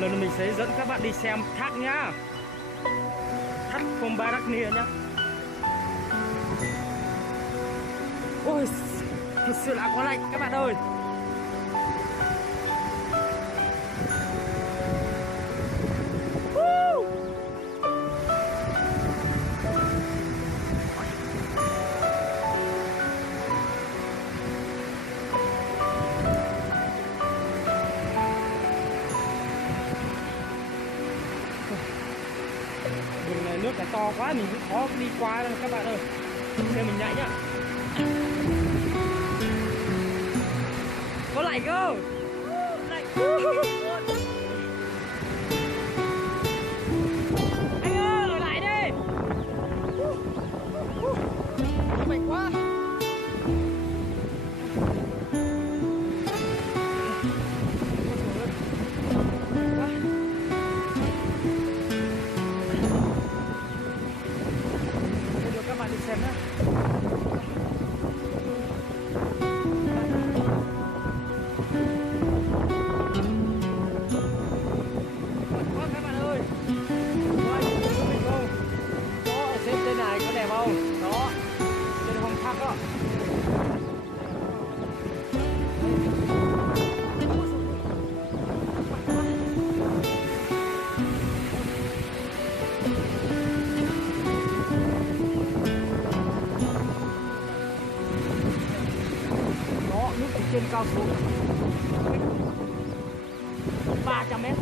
Lần này mình sẽ dẫn các bạn đi xem thác nhá. Thác Pombaraknia nhá. Ôi, thật sự là quá lạnh các bạn ơi. Đường này nước là to quá, mình cũng khó đi qua đâu các bạn ơi. Xem mình nhảy nhá. Có lạnh không? Lạnh. Anh ơi, ở lại đi. Mạnh quá. Các bạn đi xem nhé. Quá các bạn ơi. Có ai nhìn thấy mình không? Đó, ở trên tên này có đẹp không? Đó, trên hoang thác đó. Nước từ trên cao xuống 300 mét.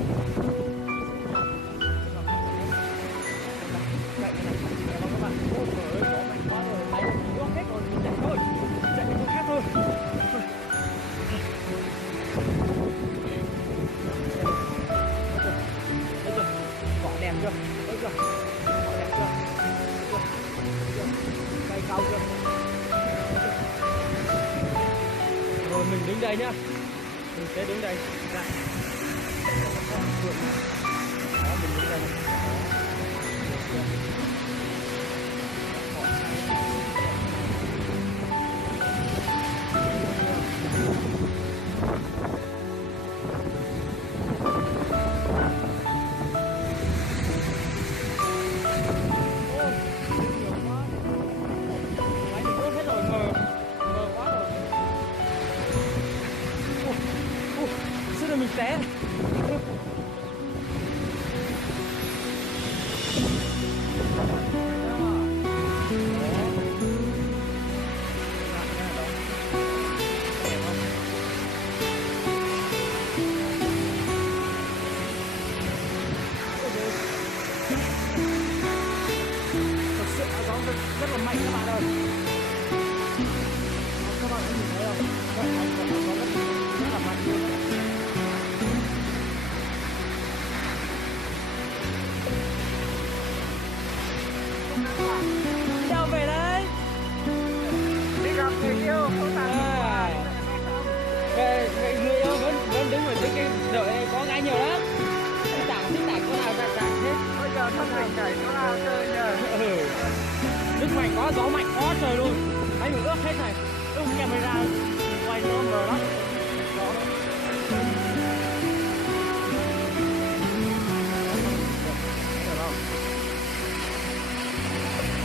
Chạy này, các bạn. Ôi trời ơi, gió mạnh quá rồi, máy nước hết rồi, mình chạy thôi, chạy đi chỗ khác thôi. Đấy chưa, cỏ đẹp chưa, đấy chưa, cỏ đẹp chưa, cây cao chưa. Rồi mình đứng đây nhá. Mình sẽ đứng đây. Dạ. Đó, mình đứng đây. Mình té. Thật sự là gió rất là mạnh các bạn ơi. Các bạn có nhìn thấy không? Rất là mạnh luôn. Chào về đây. Đi gặp người yêu không tàn. Về người yêu vẫn đứng ở dưới cái đợi có gái nhiều lắm. Thích tảng có nào tảng hết. Bây giờ thân hình chảy có nào chơi nhờ. Nước mạnh quá, gió mạnh quá trời luôn. Anh mình ướt hết này. Ướt camera quay nó mờ lắm.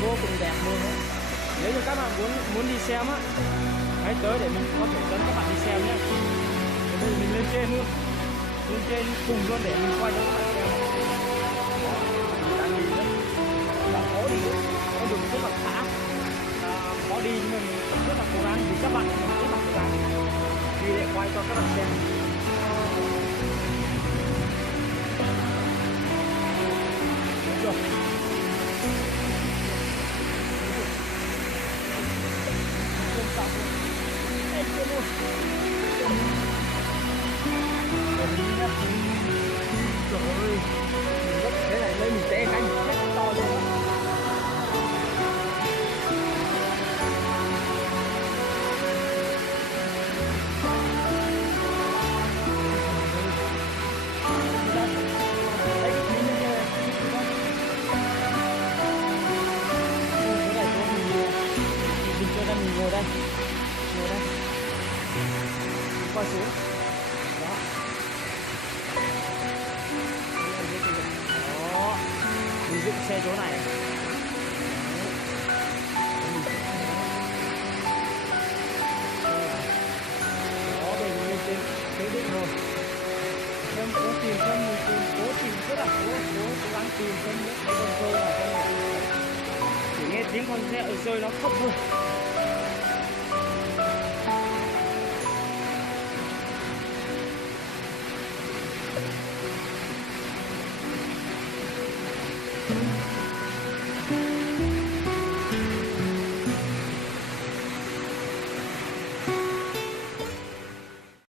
Vô cùng đẹp luôn đấy. Nếu như các bạn muốn đi xem á, hãy tới để mình có thể dẫn các bạn đi xem nhé. Bây giờ mình lên trên luôn, lên trên cùng luôn để mình quay cho các bạn xem. Mình đang đi đấy, là khó đi, con đường rất là khá, khó đi nhưng mình rất là cố gắng vì các bạn rất là cố gắng đi để quay cho các bạn xem. Được chưa? Lên luôn. đi nhá. Trời ơi, mình rất thế này lên mình té cánh chết to luôn á. Mình ngồi đây, quay xuống đó, đó mình dựng xe chỗ này. Đó bây giờ lên trên cái đỉnh rồi, xem cố tìm xem mình cố tìm rất là cố gắng tìm xem những cái con rơi nào, để nghe tiếng con xe ở rơi nó khóc thôi.